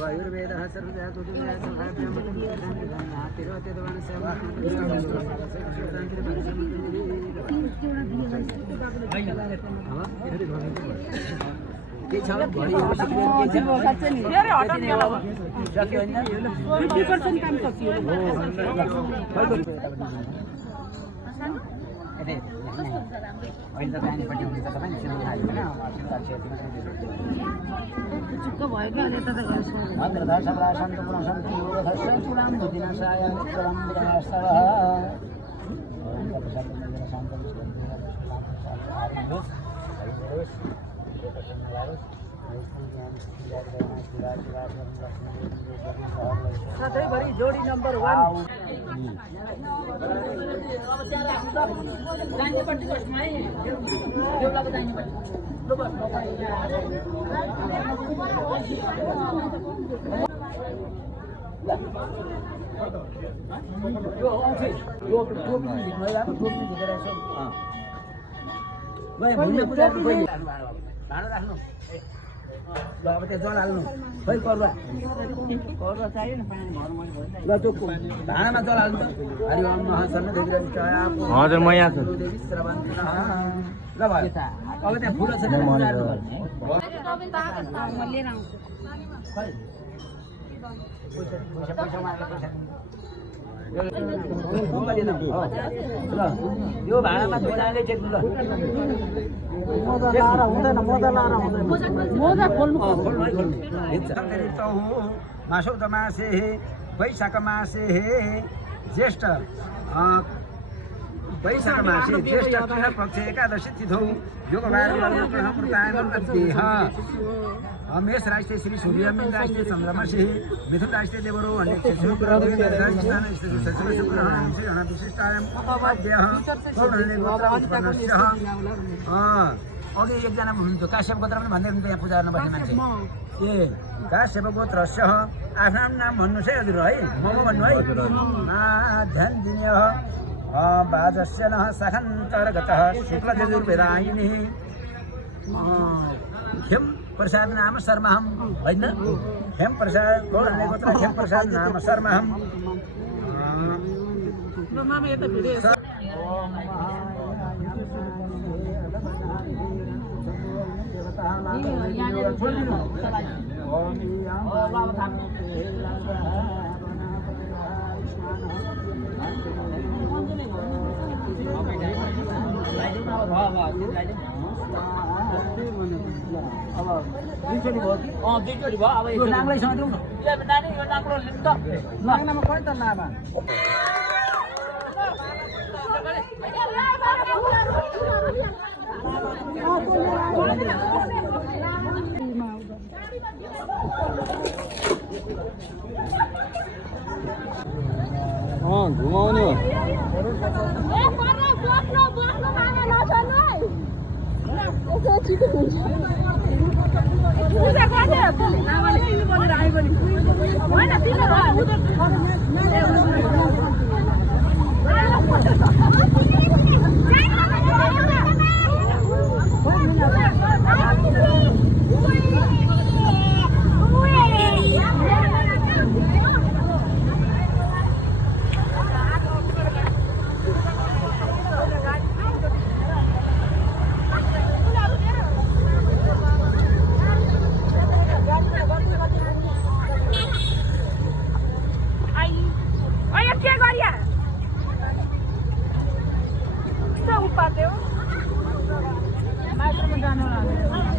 वायुर्वेदः सधैँभरि जोडी नम्बर 1 अब त्यो जल हाल्नु खै करुवा चाहियो नि ल त्यो भाँडामा जल हाल्नु हरि ओम नमः हजुर म यहाँ छु ल भयो अब त्यहाँ फुल छ यो भाँडामा छोराले टेक्नु ल मासौत मासे वैशाख मासे ज्येष्ठ वैशाख मासे ज्येष्ठ कृष्ण पक्ष एकादशी तिथौ योगवार मेष राष्ट्र श्री सूर्य मीन राष्ट्र चंद्रमसी मिथुन राष्ट्र देवरो अघि एकजना हुनुहुन्थ्यो काश्यप गोत्र पनि भन्दै हुनुहुन्थ्यो यहाँ पूजा गर्न बस्ने मान्छे ए काश्यप गोत्रस्य आफ्नो नाम भन्नुहोस् है हजुर है मम भन्नु है ध्यान दिने बाजस्य नः सखन्तर्गतः शुक्लयजुर्वेदायिनी खेम प्रसाद नाम शर्माहम होइन खेम प्रसाद गोत्र खेम प्रसाद नाम शर्माहम दुईचोटि भयो अब नाङ्लै समातिरौँ न नानी यो नाङ्लो लिनु त नाङ्नामा खोइ त लाभा घुमाउने Bateu. Mais pra me dar no lado.